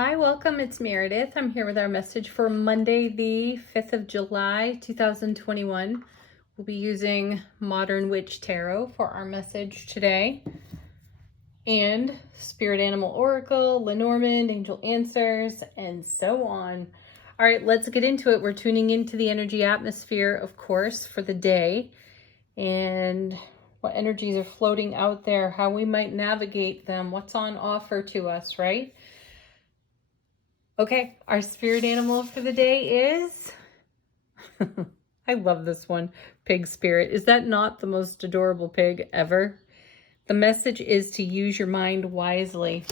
Hi, welcome. It's Meredith. I'm here with our message for Monday, the 5th of July, 2021. We'll be using Modern Witch Tarot for our message today. And Spirit Animal Oracle, Lenormand, Angel Answers, and so on. All right, let's get into it. We're tuning into the energy atmosphere, of course, for the day. And what energies are floating out there, how we might navigate them, what's on offer to us, right? Okay, our spirit animal for the day is, I love this one, pig spirit. Is that not the most adorable pig ever? The message is to use your mind wisely.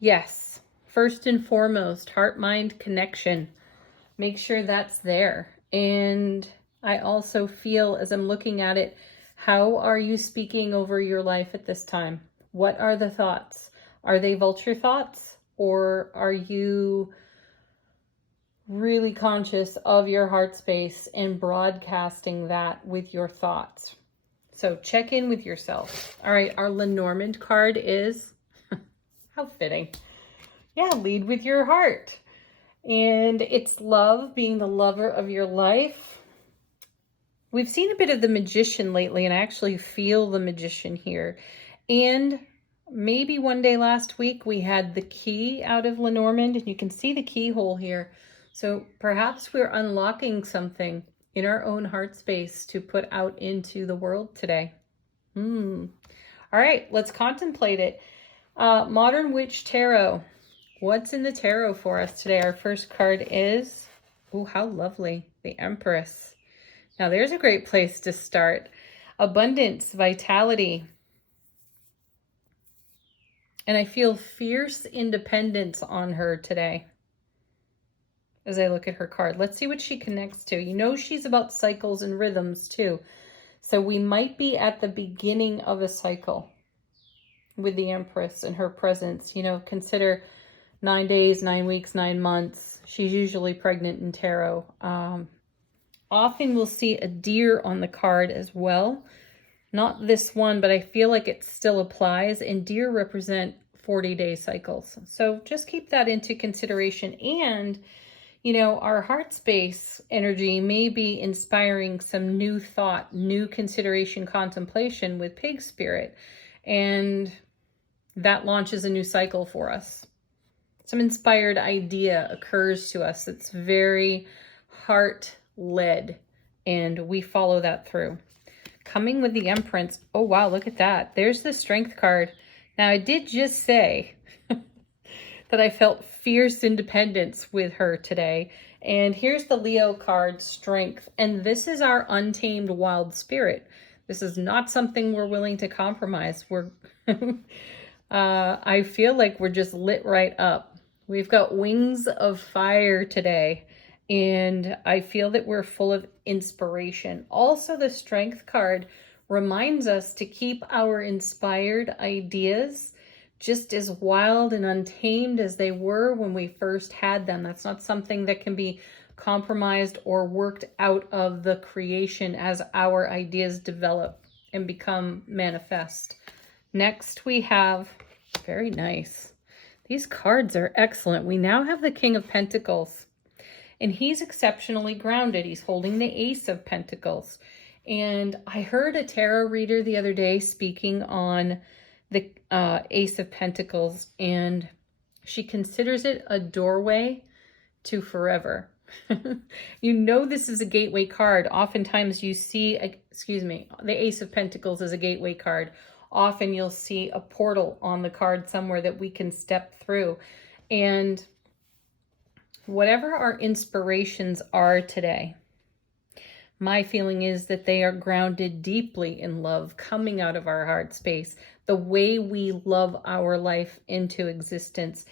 Yes, first and foremost, heart-mind connection. Make sure that's there. And I also feel, as I'm looking at it, how are you speaking over your life at this time? What are the thoughts? Are they vulture thoughts? Or are you really conscious of your heart space and broadcasting that with your thoughts? So check in with yourself. All right, our Lenormand card is, how fitting. Yeah, lead with your heart. And it's love, being the lover of your life. We've seen a bit of the Magician lately, and I actually feel the Magician here. And maybe one day last week we had the key out of Lenormand, and you can see the keyhole here. So perhaps we're unlocking something in our own heart space to put out into the world today. All right, let's contemplate it. Modern Witch Tarot. What's in the tarot for us today? Our first card is, oh, how lovely, the Empress. Now there's a great place to start. Abundance, vitality. And I feel fierce independence on her today as I look at her card. Let's see what she connects to. You know, she's about cycles and rhythms too. So we might be at the beginning of a cycle with the Empress and her presence. You know, consider 9 days, 9 weeks, 9 months. She's usually pregnant in tarot. Often we'll see a deer on the card as well. Not this one, but I feel like it still applies, and deer represent 40-day cycles. So just keep that into consideration. And, you know, our heart space energy may be inspiring some new thought, new consideration, contemplation with pig spirit. And that launches a new cycle for us. Some inspired idea occurs to us that's very heart-led, and we follow that through. Coming with the Empress. Oh, wow, look at that. There's the Strength card. Now, I did just say that I felt fierce independence with her today. And here's the Leo card, Strength. And this is our untamed wild spirit. This is not something we're willing to compromise. I feel like we're just lit right up. We've got wings of fire today. And I feel that we're full of inspiration. Also, the Strength card reminds us to keep our inspired ideas just as wild and untamed as they were when we first had them. That's not something that can be compromised or worked out of the creation as our ideas develop and become manifest. Next, we have, very nice. These cards are excellent. We now have the King of Pentacles. And he's exceptionally grounded. He's holding the Ace of Pentacles. And I heard a tarot reader the other day speaking on the Ace of Pentacles, and she considers it a doorway to forever. You know, this is a gateway card. Oftentimes you see, the Ace of Pentacles is a gateway card. Often you'll see a portal on the card somewhere that we can step through. And whatever our inspirations are today, my feeling is that they are grounded deeply in love, coming out of our heart space, the way we love our life into existence.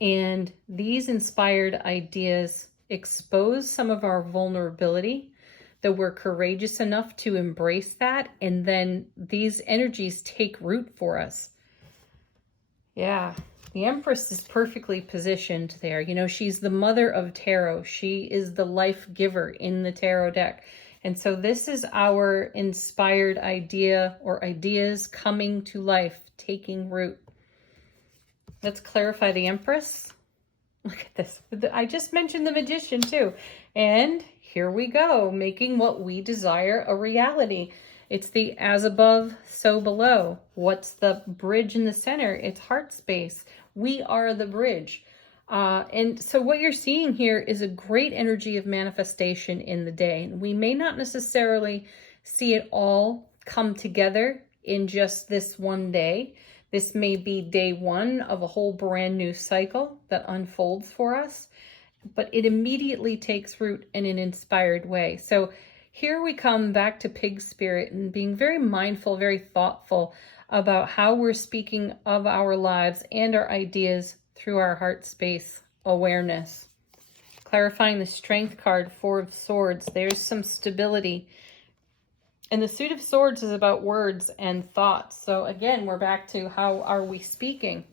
And these inspired ideas expose some of our vulnerability, that we're courageous enough to embrace that, and then these energies take root for us. Yeah. The Empress is perfectly positioned there. You know, she's the mother of tarot. She is the life giver in the tarot deck. And so this is our inspired idea or ideas coming to life, taking root. Let's clarify the Empress. Look at this. I just mentioned the Magician too. And here we go, making what we desire a reality. It's the as above, so below. What's the bridge in the center? It's heart space. We are the bridge. And so what you're seeing here is a great energy of manifestation in the day. And we may not necessarily see it all come together in just this one day. This may be day one of a whole brand new cycle that unfolds for us, but it immediately takes root in an inspired way. So here we come back to pig spirit and being very mindful, very thoughtful about how we're speaking of our lives and our ideas through our heart space awareness. Clarifying the Strength card, Four of Swords. There's some stability. And the Suit of Swords is about words and thoughts. So again, we're back to how are we speaking?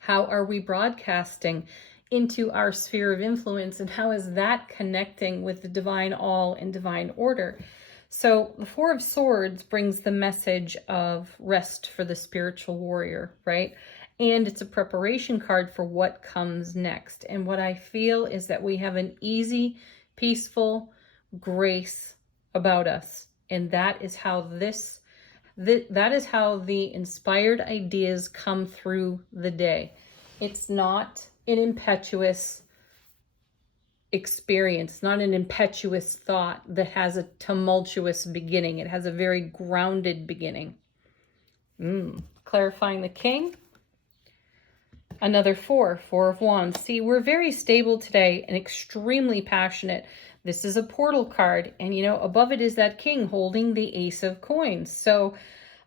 How are we broadcasting into our sphere of influence? And how is that connecting with the divine all and divine order? So the Four of Swords brings the message of rest for the spiritual warrior, right? And it's a preparation card for what comes next. And what I feel is that we have an easy, peaceful grace about us. And that is how that is how the inspired ideas come through the day. It's not an impetuous experience, not an impetuous thought that has a tumultuous beginning. It has a very grounded beginning. Clarifying the King. Another Four of Wands. See, we're very stable today and extremely passionate. This is a portal card, and you know, above it is that King holding the Ace of Coins. So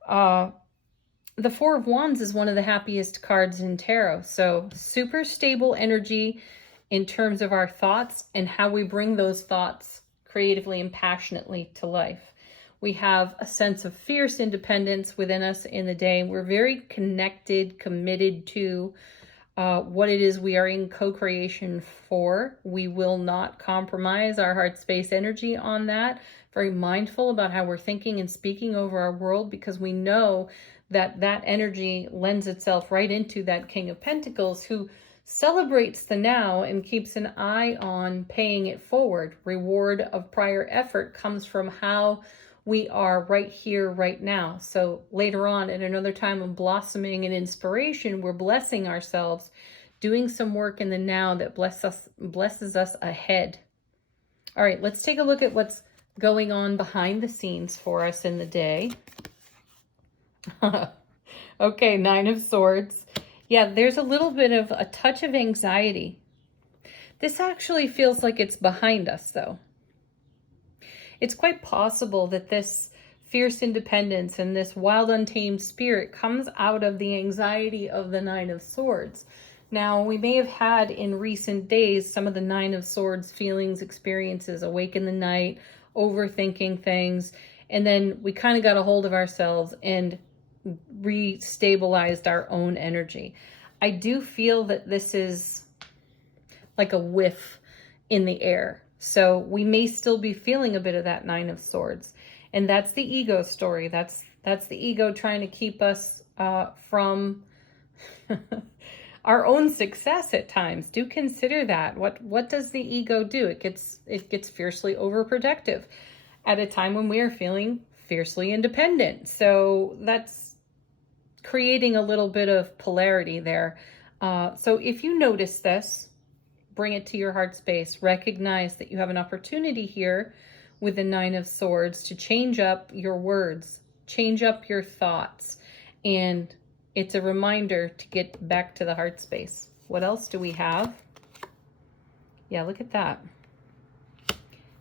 the Four of Wands is one of the happiest cards in tarot. So super stable energy in terms of our thoughts and how we bring those thoughts creatively and passionately to life. We have a sense of fierce independence within us in the day. We're very connected, committed to what it is we are in co-creation for. We will not compromise our heart space energy on that. Very mindful about how we're thinking and speaking over our world, because we know that that energy lends itself right into that King of Pentacles, who celebrates the now and keeps an eye on paying it forward. Reward of prior effort comes from how we are right here, right now. So later on, at another time of blossoming and inspiration, we're blessing ourselves, doing some work in the now that blesses us ahead. All right, let's take a look at what's going on behind the scenes for us in the day. Okay, Nine of Swords. Yeah, there's a little bit of a touch of anxiety. This actually feels like it's behind us, though. It's quite possible that this fierce independence and this wild, untamed spirit comes out of the anxiety of the Nine of Swords. Now, we may have had in recent days some of the Nine of Swords feelings, experiences, awake in the night, overthinking things, and then we kind of got a hold of ourselves and restabilized our own energy. I do feel that this is like a whiff in the air. So we may still be feeling a bit of that Nine of Swords. And that's the ego story. That's the ego trying to keep us from our own success at times. Do consider that. What does the ego do? It gets fiercely overprotective at a time when we are feeling fiercely independent. So that's creating a little bit of polarity there. So if you notice this, bring it to your heart space. Recognize that you have an opportunity here with the Nine of Swords to change up your words, change up your thoughts. And it's a reminder to get back to the heart space. What else do we have? Yeah, look at that.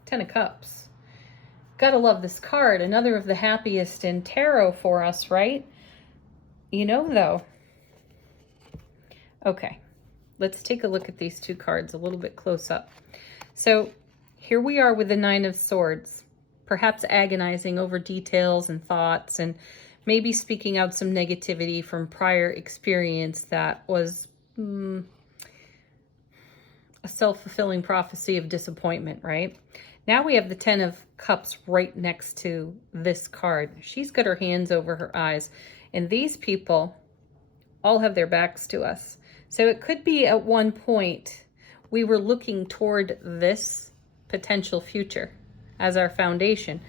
Ten of Cups. Gotta love this card. Another of the happiest in tarot for us, right? You know, though. Okay. Let's take a look at these two cards a little bit close up. So here we are with the Nine of Swords, perhaps agonizing over details and thoughts, and maybe speaking out some negativity from prior experience that was a self-fulfilling prophecy of disappointment, right? Now we have the Ten of Cups right next to this card. She's got her hands over her eyes, and these people all have their backs to us. So it could be at one point we were looking toward this potential future as our foundation,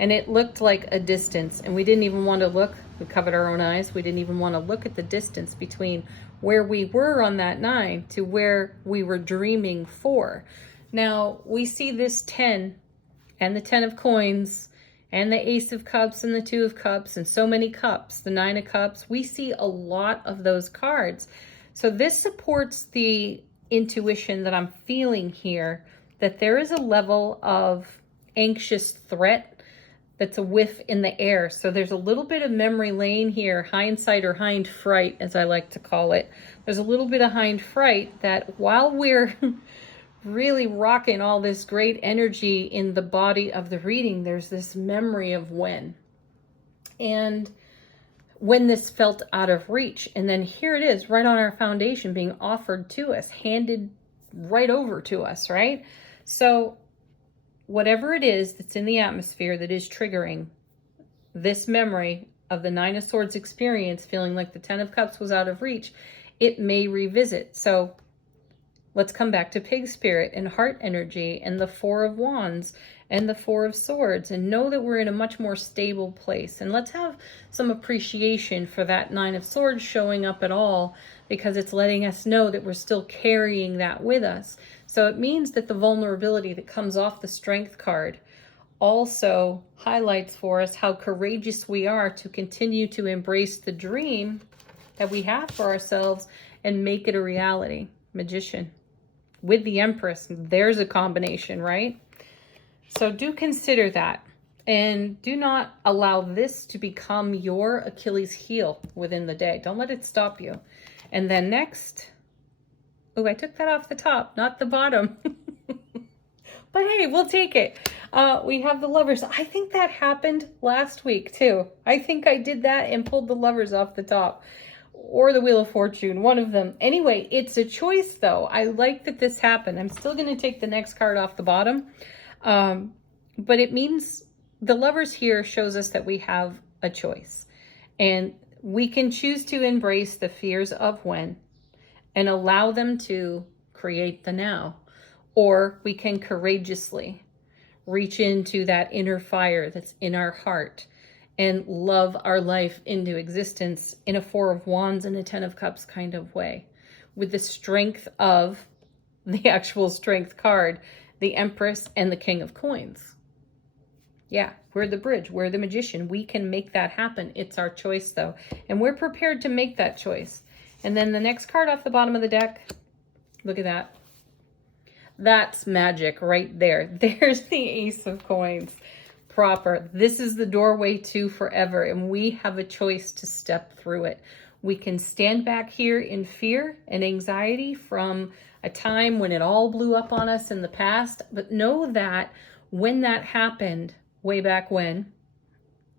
and it looked like a distance, and we didn't even want to look. We covered our own eyes. We didn't even want to look at the distance between where we were on that 9 to where we were dreaming for. Now we see this 10 and the 10 of coins and the Ace of Cups and the 2 of Cups and so many cups, the 9 of Cups. We see a lot of those cards. So this supports the intuition that I'm feeling here, that there is a level of anxious threat that's a whiff in the air. So there's a little bit of memory lane here, hindsight or hind fright, as I like to call it. There's a little bit of hind fright that while we're really rocking all this great energy in the body of the reading, there's this memory of when. And when this felt out of reach. And then here it is, right on our foundation, being offered to us, handed right over to us, right? So whatever it is that's in the atmosphere that is triggering this memory of the 9 of Swords experience, feeling like the 10 of Cups was out of reach, it may revisit. So let's come back to pig spirit and heart energy and the 4 of Wands and the 4 of Swords, and know that we're in a much more stable place. And let's have some appreciation for that 9 of Swords showing up at all, because it's letting us know that we're still carrying that with us. So it means that the vulnerability that comes off the Strength card also highlights for us how courageous we are to continue to embrace the dream that we have for ourselves and make it a reality. Magician with the Empress, there's a combination, right? So do consider that, and do not allow this to become your Achilles heel within the day. Don't let it stop you. And then next, oh, I took that off the top, not the bottom. But hey, we'll take it. We have the Lovers. I think that happened last week too. I think I did that and pulled the Lovers off the top. Or the Wheel of Fortune, one of them. Anyway, it's a choice though. I like that this happened. I'm still going to take the next card off the bottom. But it means the Lovers here shows us that we have a choice. And we can choose to embrace the fears of when and allow them to create the now. Or we can courageously reach into that inner fire that's in our heart and love our life into existence in a 4 of Wands and a 10 of Cups kind of way, with the strength of the actual Strength card, the Empress and the King of Coins. Yeah, we're the bridge, we're the Magician. We can make that happen. It's our choice though, and we're prepared to make that choice. And then the next card off the bottom of the deck, look at that. That's magic right there. There's the Ace of Coins. Proper. This is the doorway to forever, and we have a choice to step through it. We can stand back here in fear and anxiety from a time when it all blew up on us in the past, but know that when that happened, way back when,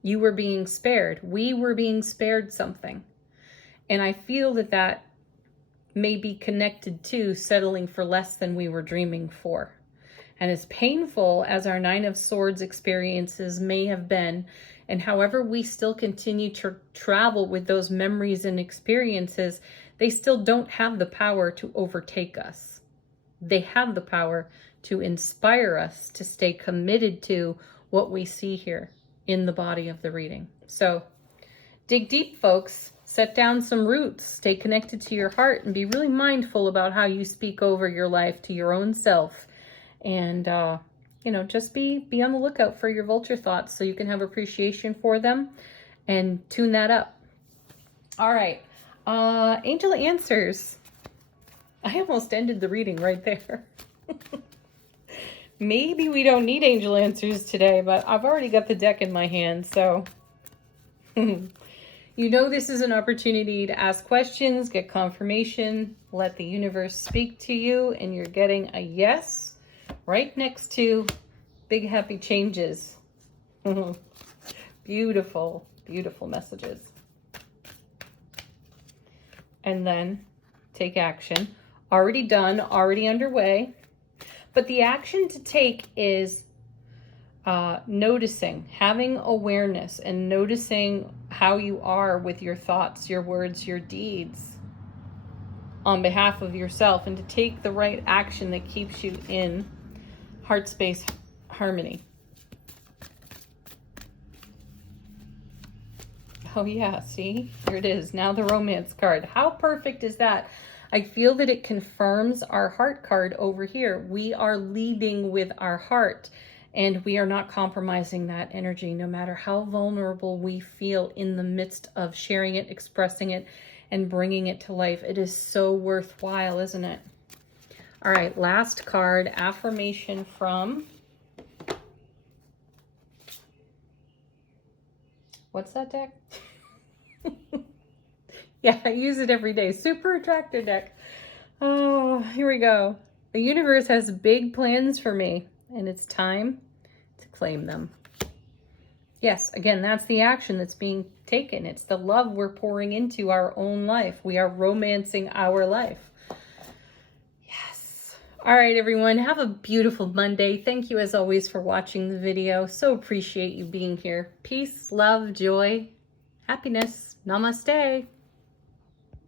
you were being spared. We were being spared something. And I feel that that may be connected to settling for less than we were dreaming for. And as painful as our 9 of Swords experiences may have been, and however we still continue to travel with those memories and experiences, they still don't have the power to overtake us. They have the power to inspire us to stay committed to what we see here in the body of the reading. So dig deep, folks. Set down some roots. Stay connected to your heart and be really mindful about how you speak over your life to your own self. And, just be on the lookout for your vulture thoughts so you can have appreciation for them and tune that up. All right. Angel Answers. I almost ended the reading right there. Maybe we don't need Angel Answers today, but I've already got the deck in my hand, so this is an opportunity to ask questions, get confirmation, let the universe speak to you, and you're getting a yes right next to big happy changes. Beautiful, beautiful messages. And then take action. Already done, already underway. But the action to take is noticing, having awareness, and noticing how you are with your thoughts, your words, your deeds on behalf of yourself, and to take the right action that keeps you in heart space harmony. Oh yeah, see? Here it is. Now the romance card. How perfect is that? I feel that it confirms our heart card over here. We are leading with our heart, and we are not compromising that energy, no matter how vulnerable we feel in the midst of sharing it, expressing it, and bringing it to life. It is so worthwhile, isn't it? All right, last card, affirmation from... What's that deck? Yeah, I use it every day. Super Attractor deck. Oh, here we go. The universe has big plans for me, and it's time to claim them. Yes, again, that's the action that's being taken. It's the love we're pouring into our own life. We are romancing our life. Yes. All right, everyone. Have a beautiful Monday. Thank you, as always, for watching the video. So appreciate you being here. Peace, love, joy, happiness. Namaste.